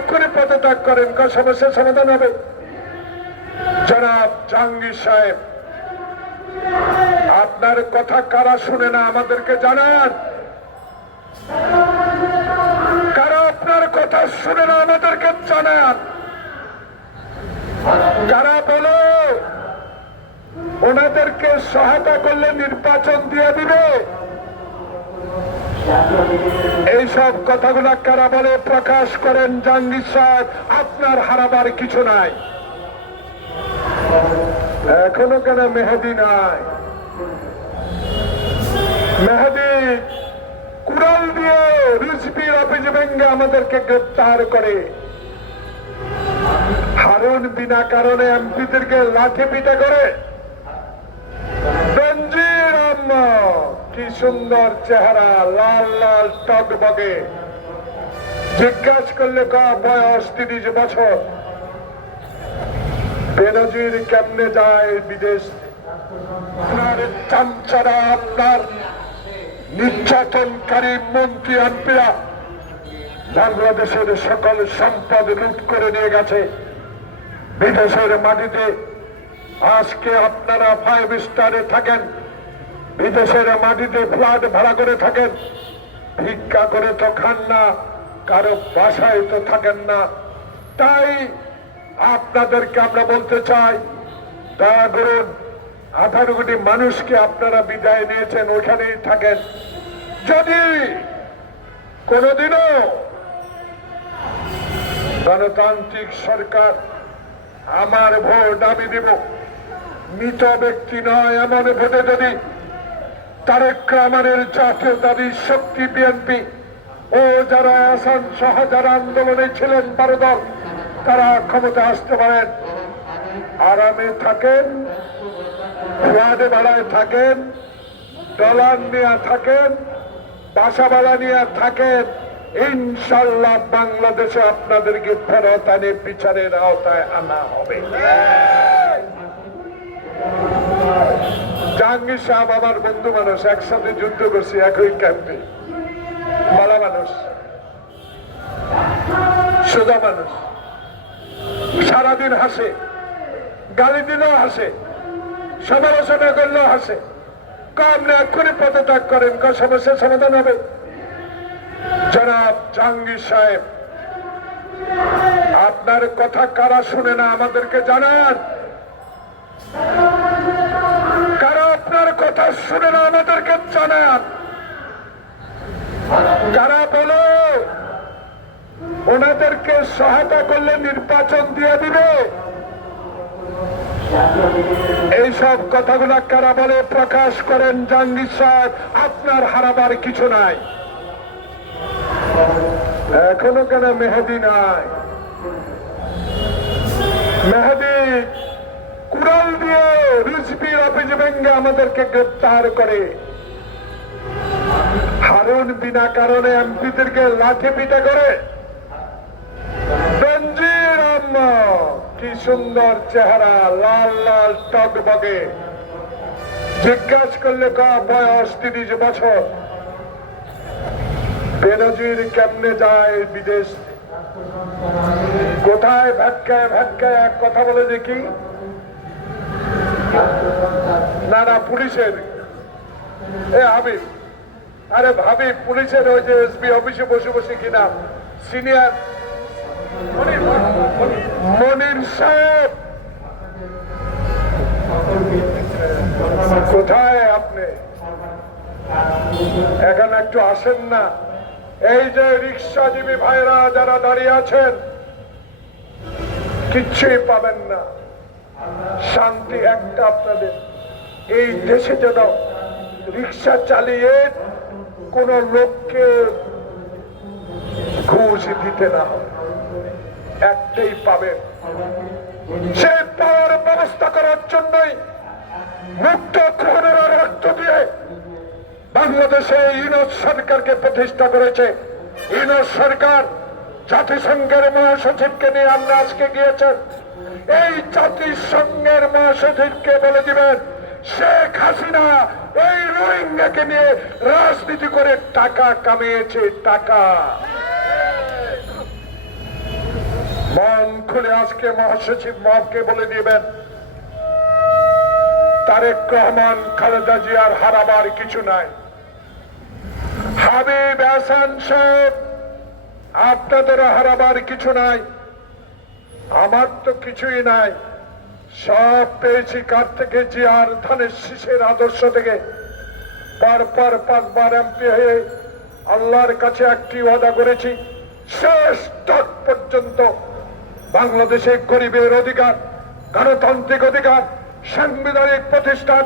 এক্ষুনি পদত্যাগ করেন, সমস্যার সমাধান হবে। জনাব জাহাঙ্গীর সাহেব, আপনার কথা কারা শুনে না আমাদেরকে জানান। কারা আপনার কথা শুনে না আমাদেরকে জানান। কারা বলো ওনাদেরকে সহায়তা করলে নির্বাচন দিয়ে দিবে, এইসব কথাগুলা কারা বলে প্রকাশ করেন। জাহাঙ্গীর সাহেব, আপনার হারাবার কিছু নাই। এখনো কেন মেহেদী নাই? মেহেদী কুড়াল দিয়ে রিজভির অফিস ভেঙ্গে আমাদেরকে গ্রেপ্তার করে, হারুন বিনা কারণে এমপিদেরকে লাঠি পিটা করে। বেনজির আহমদ, কি সুন্দর চেহারা, লাল লাল টকবগে, জিজ্ঞাসা করলে বয়স 30 বছর। বেনজির কেমনে যায় বিদেশ? আপনার চামচারা, আপনার নির্যাতনকারী মন্ত্রী এমপিরা বাংলাদেশের সকল সম্পদ লুট করে নিয়ে গেছে বিদেশের মাটিতে। আজকে আপনারা 5 স্টারে থাকেন, বিদেশের মাটিতে ফ্ল্যাট ভাড়া করে থাকেন, ভিক্ষা করে তো খান না, কারো বাসায় তো থাকেন না। তাই আপনাদেরকে আমরা বলতে চাই, দয়া করুন, 18 কোটি মানুষকে আপনারা বিদায় নিয়েছেন, ওখানেই থাকেন। যদি কোনদিনও গণতান্ত্রিক সরকার, আমার ভোট আমি দিব, মৃত ব্যক্তি নয় এমন ভোটে যদি তারেক রহমানের জাতীয়তাবাদী শক্তি বিএনপি ও যারা আসাম সহ যারা আন্দোলনে ছিলেন 12 দল, তারা ক্ষমতা আসতে পারেন, আরামে থাকেন, ফ্ল্যাটে ভাড়ায় থাকেন, ডলার নিয়ে থাকেন, বাসা ভাড়া নিয়ে থাকেন, ইনশাল্লাহ বাংলাদেশে আপনাদেরকে ফেরত আনে বিচারের আওতায় আনা হবে। জাহাঙ্গীর সাহেব আমার বন্ধু মানুষ, একসাথে যুদ্ধ করছি একই ক্যাম্পে, ভালো মানুষ, সোজা মানুষ, সারাদিন হাসে, গালি দিলেও হাসে, সমালোচনা করলেও হাসে। আপনি এক্ষুনি পদত্যাগ করেন, সমস্যার সমাধান হবে। জনাব জাহাঙ্গীর সাহেব, আপনার কথা কারা শুনে না আমাদেরকে জানান। কারা আপনার কথা শুনে না আমাদেরকে জানান। কারা বলো ওনাদেরকে সহায়তা করলে নির্বাচন দিয়ে দিবে, এইসব কথাগুলা কারা বলে প্রকাশ করেন। জাহাঙ্গীর সাহেব, আপনার হারাবার কিছু নাই। এখনো কেন মেহেদী নাই? মেহেদী কুড়াল দিয়ে রিজভির অফিস ভেঙ্গে আমাদেরকে গ্রেপ্তার করে, হারুন বিনা কারণে এমপিদেরকে লাঠি পিটা করে। বেনজির আহমদ, কি সুন্দর চেহারা, লাল লাল টকবগে, জিজ্ঞাসা করলে বয়স 30 বছর। বেনজির কেমনে যায় বিদেশ? কোথায় ভটকায় ভটকায় এক কথা বলে দেখি। না না, পুলিশের হাবিব, আরে ভাবি, পুলিশের ওই যে এসপি অফিসে বসে বসে কিনা সিনিয়র মনির সাহেব, কোথায় আপনি? এখন একটু আসেন না। এই যে রিক্সাজীবী ভাইরা যারা দাঁড়িয়ে আছেন, কিচ্ছুই পাবেন না। শান্তি একটা আপনাদের এই দেশে, যেন রিক্সা চালিয়ে কোন লোককে ঘুষ দিতে না হবে, একটাই পাবেন। সে পাওয়ার ব্যবস্থা করার জন্যই মুক্ত খুনের রক্ত দিয়ে বাংলাদেশে ইউনূস সরকারকে প্রতিষ্ঠা করেছে। ইউনূস সরকার জাতিসংঘের মহাসচিবকে নিয়ে আমরা আজকে গিয়েছেন। এই জাতিসংঘের মহাসচিবকে বলে দিবেন, শেখ হাসিনা এই রোহিঙ্গাকে নিয়ে রাজনীতি করে টাকা কামিয়েছে, টাকা। খুলে আজকে মহাসচিব মহকে বলে দিবেন, তারেক রহমান খালেদা জিয়ার হারাবার কিছু নাই। হাবিব হাসান সাহেব, আপনাদেরও হারাবার কিছু নাই। আমার তো কিছুই নাই, সব পেয়েছি কার থেকে? জিয়ার ধানের শীষের আদর্শ থেকে। পরপর 5 বার এমপি হয়ে আল্লাহর কাছে একটি ওয়াদা করেছি, শেষ তক পর্যন্ত বাংলাদেশে গরিবের অধিকার, গণতান্ত্রিক অধিকার, সাংবিধানিক প্রতিষ্ঠান,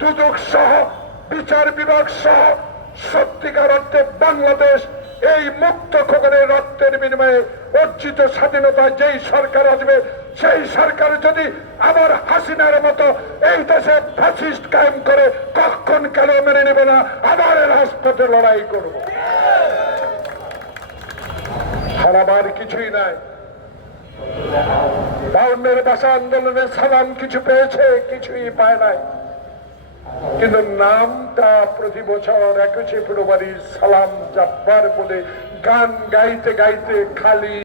দুদক সহ, বিচার বিভাগ সহ সত্যিকার অর্থে বাংলাদেশ এই মুক্ত খোকনের রক্তের বিনিময়ে অর্জিত স্বাধীনতা যেই সরকার আসবে, সেই সরকার যদি আবার হাসিনার মতো এই দেশে ফ্যাসিস্ট কায়েম করে, কখন কেন মেনে নেবে না, আবার রাজপথে লড়াই করব। হারাবার কিছুই নাই। বাউন্নের ভাষা আন্দোলনে সালাম কিছু পেয়েছে, কিছুই পায় নাই, কিন্তু নামটা প্রতি বছর 21শে ফেব্রুয়ারি সালাম জব্বার বলে গান গাইতে গাইতে খালি